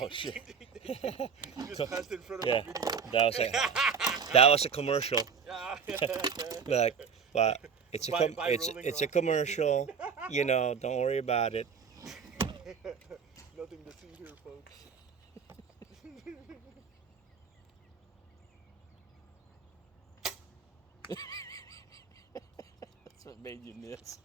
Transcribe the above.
Oh shit. You just passed in front of Yeah, a video. that was a commercial. Yeah. Like, but it's a By Rolling it's a Rock. commercial. You know, don't worry about it. Nothing to see here, folks. That's what made you miss.